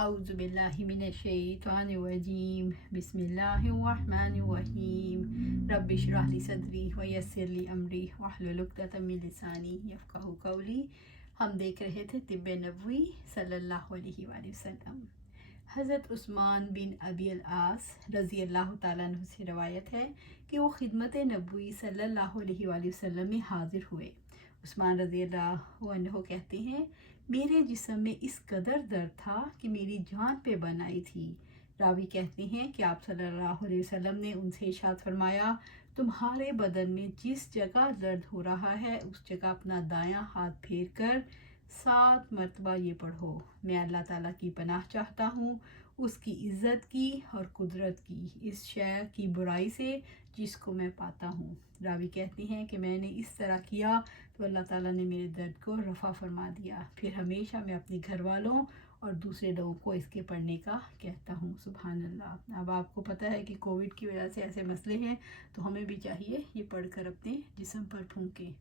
اعوذ باللہ من الشیطان الرجیم بسم اللہ الرحمن الرحیم رب اشرح لی صدری ویسر لی امری واحلل عقدۃ من لسانی یفقہوا قولی۔ ہم دیکھ رہے تھے طب نبوی صلی اللہ علیہ وآلہ وسلم۔ حضرت عثمان بن ابی العاص رضی اللہ تعالیٰ عنہ سے روایت ہے کہ وہ خدمت نبوی صلی اللہ علیہ وآلہ وسلم میں حاضر ہوئے۔ عثمان رضی اللہ عنہ کہتے ہیں، میرے جسم میں اس قدر درد تھا کہ میری جان پہ بن آئی تھی۔ راوی کہتے ہیں کہ آپ صلی اللہ علیہ وسلم نے ان سے ارشاد فرمایا، تمہارے بدن میں جس جگہ درد ہو رہا ہے اس جگہ اپنا دایاں ہاتھ پھیر کر 7 مرتبہ یہ پڑھو، میں اللہ تعالیٰ کی پناہ چاہتا ہوں اس کی عزت کی اور قدرت کی، اس شے کی برائی سے جس کو میں پاتا ہوں۔ راوی کہتے ہیں کہ میں نے اس طرح کیا تو اللہ تعالیٰ نے میرے درد کو رفع فرما دیا، پھر ہمیشہ میں اپنے گھر والوں اور دوسرے لوگوں کو اس کے پڑھنے کا کہتا ہوں۔ سبحان اللہ۔ اب آپ کو پتہ ہے کہ کووڈ کی وجہ سے ایسے مسئلے ہیں تو ہمیں بھی چاہیے یہ پڑھ کر اپنے جسم پر پھونکیں۔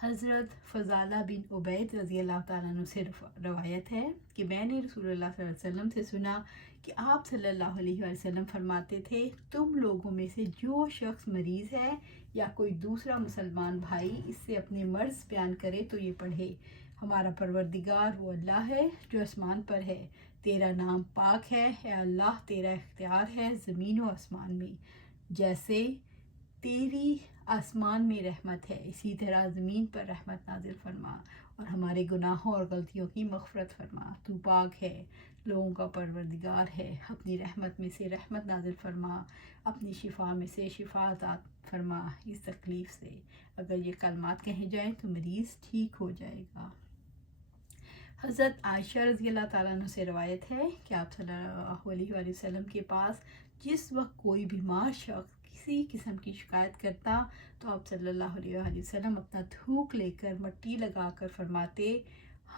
حضرت فضالہ بن عبید رضی اللہ تعالیٰ عنہ سے روایت ہے کہ میں نے رسول اللہ صلی اللہ علیہ وسلم سے سنا کہ آپ صلی اللہ علیہ وآلہ وسلم فرماتے تھے، تم لوگوں میں سے جو شخص مریض ہے یا کوئی دوسرا مسلمان بھائی اس سے اپنے مرض بیان کرے تو یہ پڑھے، ہمارا پروردگار وہ اللہ ہے جو آسمان پر ہے، تیرا نام پاک ہے، اے اللہ تیرا اختیار ہے زمین و آسمان میں، جیسے تیری آسمان میں رحمت ہے اسی طرح زمین پر رحمت نازل فرما اور ہمارے گناہوں اور غلطیوں کی مغفرت فرما، تو پاک ہے، لوگوں کا پروردگار ہے، اپنی رحمت میں سے رحمت نازل فرما، اپنی شفا میں سے شفا عطا فرما، اس تکلیف سے اگر یہ کلمات کہے جائیں تو مریض ٹھیک ہو جائے گا۔ حضرت عائشہ رضی اللہ تعالیٰ عنہ سے روایت ہے کہ آپ صلی اللہ علیہ وآلہ وسلم کے پاس جس وقت کوئی بیمار شخص کسی قسم کی شکایت کرتا تو آپ صلی اللہ علیہ وآلہ وسلم اپنا تھوک لے کر مٹی لگا کر فرماتے،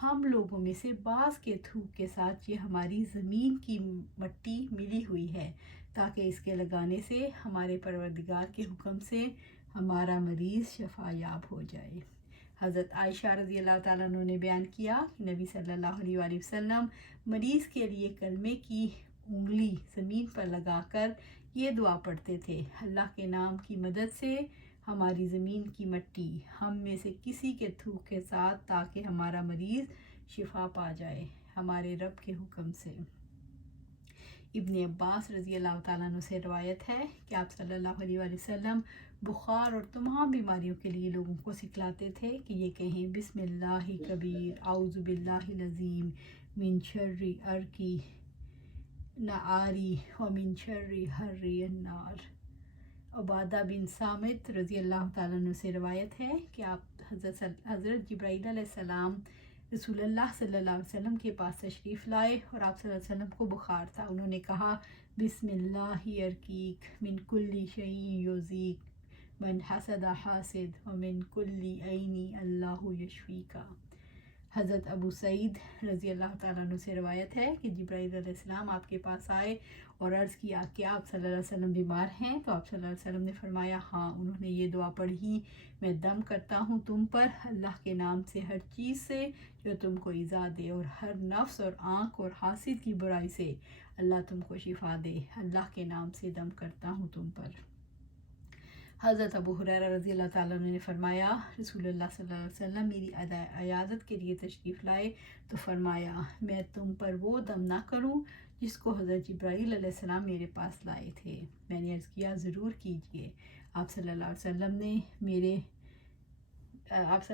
ہم لوگوں میں سے بعض کے تھوک کے ساتھ یہ ہماری زمین کی مٹی ملی ہوئی ہے تاکہ اس کے لگانے سے ہمارے پروردگار کے حکم سے ہمارا مریض شفا یاب ہو جائے۔ حضرت عائشہ رضی اللہ تعالیٰ عنہ نے بیان کیا کہ نبی صلی اللہ علیہ وآلہ وسلم مریض کے لیے کلمے کی انگلی زمین پر لگا کر یہ دعا پڑھتے تھے، اللہ کے نام کی مدد سے ہماری زمین کی مٹی ہم میں سے کسی کے تھوک کے ساتھ تاکہ ہمارا مریض شفا پا جائے ہمارے رب کے حکم سے۔ ابن عباس رضی اللہ تعالیٰ عنہ سے روایت ہے کہ آپ صلی اللہ علیہ وآلہ وسلم بخار اور تمام بیماریوں کے لیے لوگوں کو سکھلاتے تھے کہ یہ کہیں، بسم اللہ کبیر اعوذ باللہ العظیم من شر ارکی نعاری ومن شر حر النار۔ عبادہ بن صامت رضی اللہ تعالیٰ عنہ سے روایت ہے کہ آپ حضرت جبرائیل علیہ السلام رسول اللہ صلی اللہ علیہ وسلم کے پاس تشریف لائے اور آپ صلی اللہ علیہ وسلم کو بخار تھا، انہوں نے کہا، بسم اللہ ارقیک من کل شیء یؤذیک من حسد حاسد ومن کل عین اللہ یشفیک۔ حضرت ابو سعید رضی اللہ تعالیٰ عنہ سے روایت ہے کہ جبرائیل علیہ السلام آپ کے پاس آئے اور عرض کیا کہ آپ صلی اللہ علیہ وسلم بیمار ہیں تو آپ صلی اللہ علیہ وسلم نے فرمایا ہاں، انہوں نے یہ دعا پڑھی، میں دم کرتا ہوں تم پر اللہ کے نام سے ہر چیز سے جو تم کو ایذا دے اور ہر نفس اور آنکھ اور حاسد کی برائی سے اللہ تم کو شفا دے، اللہ کے نام سے دم کرتا ہوں تم پر۔ حضرت ابو ہریرہ رضی اللہ تعالیٰ عنہ نے فرمایا، رسول اللہ صلی اللہ علیہ وسلم میری عیادت کے لیے تشریف لائے تو فرمایا، میں تم پر وہ دم نہ کروں جس کو حضرت جبرائیل علیہ السلام میرے پاس لائے تھے۔ میں نے عرض کیا، ضرور کیجئے۔ آپ صلی اللہ علیہ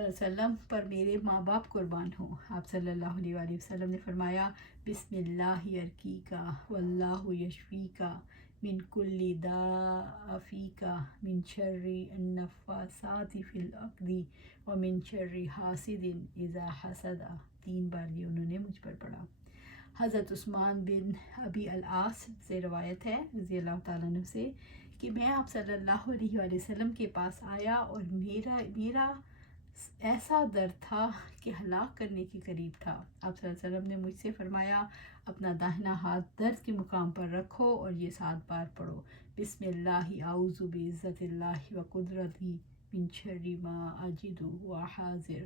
وسلم پر میرے ماں باپ قربان ہوں۔ آپ صلی اللہ علیہ وآلہ وسلم نے فرمایا، بسم اللہ ارقیکا واللہ یشفیکا من کل داء فیک من شر النفاثات فی العقد ومن شر حاسد اذا حسد۔ 3 بار یہ انہوں نے مجھ پر پڑھا۔ حضرت عثمان بن ابی العاص سے روایت ہے رضی اللہ تعالیٰ عنہ سے کہ میں آپ صلی اللہ علیہ وآلہ وسلم کے پاس آیا اور میرا ایسا درد تھا کہ ہلاک کرنے کے قریب تھا۔ آپ صلی اللہ علیہ وسلم نے مجھ سے فرمایا، اپنا داہنا ہاتھ درد کے مقام پر رکھو اور یہ 7 بار پڑھو، بسم اللہ اعوذ بعزت اللہ و قدرتی من شر ما اجد و حاضر۔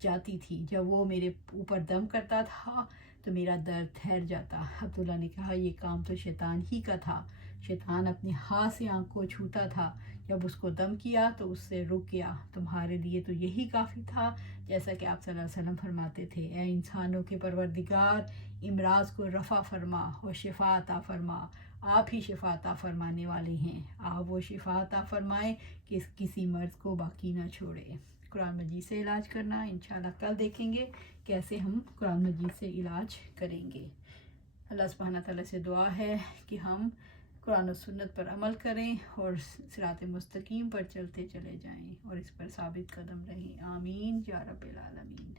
جاتی تھی، جب وہ میرے اوپر دم کرتا تھا تو میرا درد ٹھہر جاتا۔ عبداللہ نے کہا یہ کام تو شیطان ہی کا تھا، شیطان اپنے ہاتھ سے آنکھ کو چھوتا تھا، جب اس کو دم کیا تو اس سے رک گیا، تمہارے لیے تو یہی کافی تھا، جیسا کہ آپ صلی اللہ علیہ وسلم فرماتے تھے، اے انسانوں کے پروردگار، امراض کو رفع فرما اور شفا عطا فرما، آپ ہی شفا عطا فرمانے والے ہیں، آپ وہ شفا عطا فرمائیں کہ کسی مرض کو باقی نہ چھوڑے۔ قرآن مجید سے علاج کرنا انشاءاللہ کل دیکھیں گے کیسے ہم قرآن مجید سے علاج کریں گے۔ اللہ سبحانہ تعالیٰ سے دعا ہے کہ ہم قرآن و سنت پر عمل کریں اور صراط مستقیم پر چلتے چلے جائیں اور اس پر ثابت قدم رہیں، آمین یا رب العالمین۔